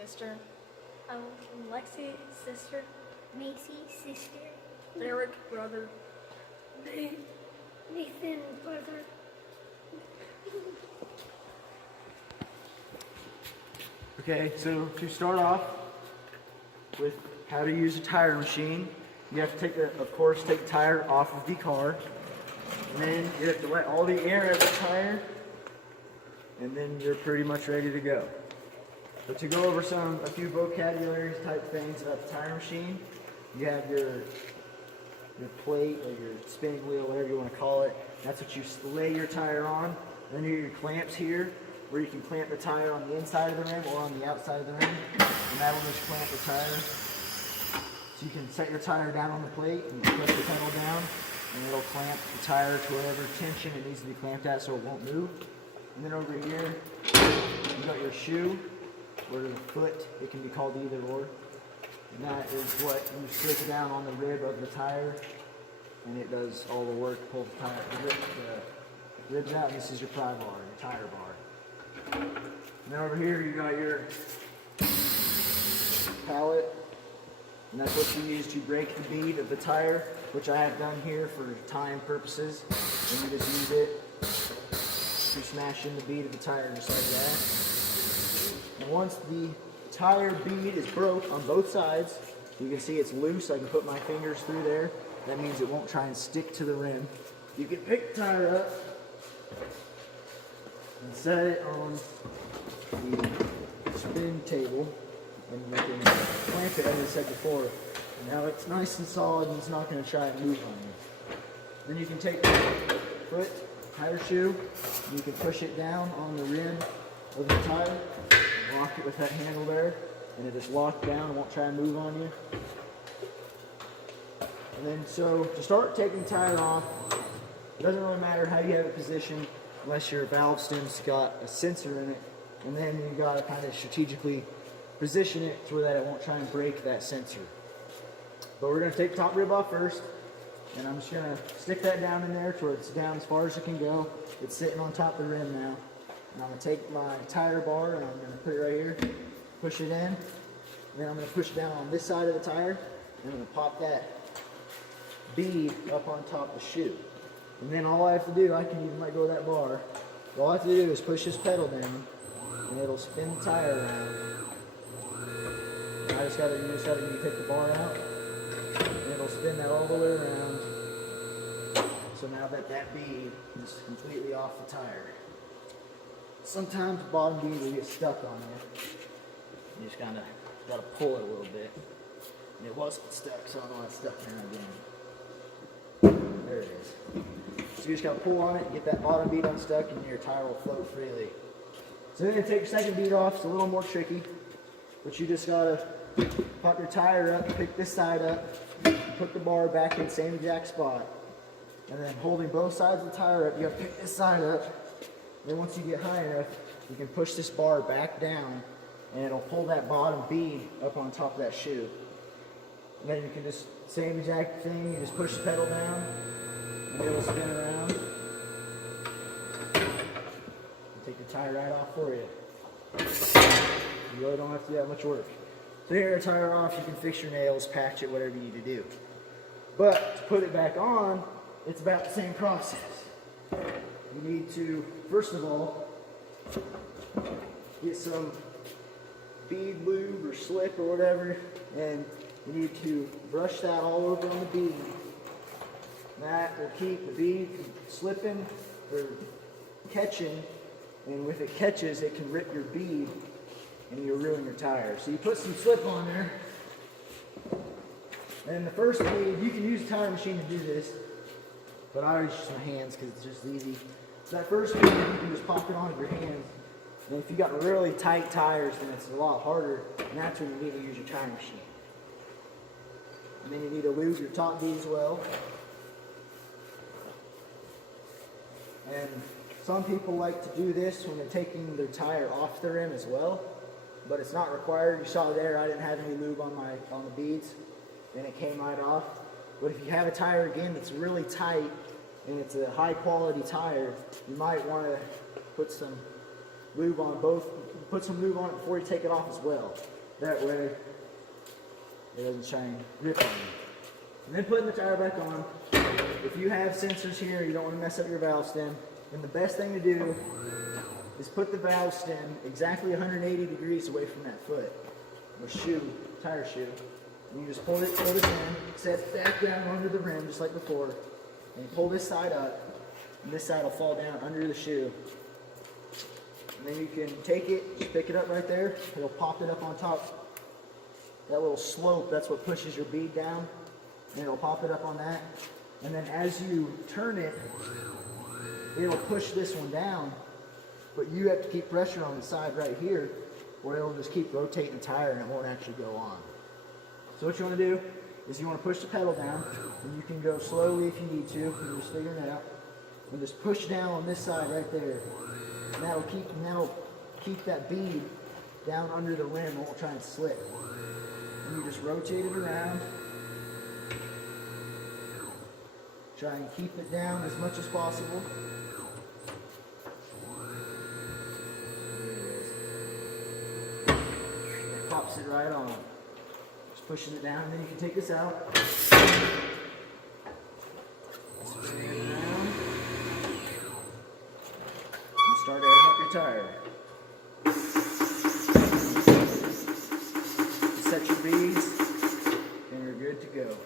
Sister. Lexi, sister. Macy, sister. Derek, brother. Nathan, brother. Okay, so to start off with how to use a tire machine, you have to take the tire off of the car, and then you have to let all the air out of the tire, and then you're pretty much ready to go. But to go over a few vocabulary type things about the tire machine, you have your plate or your spinning wheel, whatever you want to call it. That's what you lay your tire on. Then you have your clamps here, where you can clamp the tire on the inside of the rim or on the outside of the rim, and that will just clamp the tire. So you can set your tire down on the plate and push the pedal down, and it'll clamp the tire to whatever tension it needs to be clamped at so it won't move. And then over here, you got your shoe, or the foot, it can be called either or. And that is what you stick down on the rib of the tire, and it does all the work, pull the ribs out, and this is your pry bar, your tire bar. And then over here you got your pallet, and that's what you use to break the bead of the tire, which I have done here for time purposes. And you just use it to smash in the bead of the tire just like that. And once the tire bead is broke on both sides, you can see it's loose. I can put my fingers through there. That means it won't try and stick to the rim. You can pick the tire up and set it on the spin table, and you can clamp it as I said before. Now it's nice and solid and it's not going to try and move on you. Then you can take the foot, tire shoe, and you can push it down on the rim of the tire, and lock it with that handle there, and it is locked down and won't try and move on you. And then so to start taking the tire off, it doesn't really matter how you have it positioned unless your valve stem's got a sensor in it, and then you got to kind of strategically position it so that it won't try and break that sensor. But we're going to take the top rib off first, and I'm just going to stick that down in there to where it's down as far as it can go. It's sitting on top of the rim now. And I'm going to take my tire bar and I'm going to put it right here, push it in, and then I'm going to push it down on this side of the tire, and I'm going to pop that bead up on top of the shoe. And then all I have to do, I can even let go of that bar. All I have to do is push this pedal down, and it'll spin the tire around. And you just gotta take the bar out, and it'll spin that all the way around. So now that bead is completely off the tire. Sometimes the bottom bead will get stuck on there. You just kind of gotta pull it a little bit. And it wasn't stuck, so I don't know it's stuck now again. There it is. So you just gotta pull on it and get that bottom bead unstuck, and your tire will float freely. So then to take your second bead off, it's a little more tricky, but you just gotta pop your tire up, pick this side up, put the bar back in the same exact spot, and then holding both sides of the tire up, you gotta pick this side up. Then once you get high enough, you can push this bar back down, and it'll pull that bottom bead up on top of that shoe. And then you can just, same exact thing, you just push the pedal down, and it'll spin around. And take your tire right off for you. You really don't have to do that much work. So here, your tire off, you can fix your nails, patch it, whatever you need to do. But to put it back on, it's about the same process. You need to, first of all, get some bead lube or slip or whatever, and you need to brush that all over on the bead. That will keep the bead from slipping or catching, and if it catches, it can rip your bead and you'll ruin your tire. So you put some slip on there, and the first bead, you can use a tire machine to do this, but I always use my hands because it's just easy. So that first bead, you can just pop it on with your hands. And if you've got really tight tires, then it's a lot harder, and that's when you need to use your tire machine. And then you need to lube your top bead as well. And some people like to do this when they're taking their tire off the rim as well, but it's not required. You saw there, I didn't have any lube on the beads, and it came right off. But if you have a tire again that's really tight and it's a high quality tire, you might want to put some lube on both put some lube on it before you take it off as well. That way it doesn't try and rip on you. And then putting the tire back on. If you have sensors here, you don't want to mess up your valve stem, then the best thing to do is put the valve stem exactly 180 degrees away from that foot, or shoe, tire shoe. And you just pull it in, set it back down under the rim just like before, and you pull this side up, and this side will fall down under the shoe. And then you can take it, just pick it up right there, it'll pop it up on top. That little slope, that's what pushes your bead down, and it'll pop it up on that. And then as you turn it, it'll push this one down, but you have to keep pressure on the side right here, or it'll just keep rotating the tire and it won't actually go on. So what you want to do is you want to push the pedal down, and you can go slowly if you need to, you're just figuring it out. And just push down on this side right there. And that'll keep that bead down under the rim, and won't try and slip. And you just rotate it around. Try and keep it down as much as possible. It pops it right on. Just pushing it down, and then you can take this out. Spin it around. And start airing up your tire. Set your beads, and you're good to go.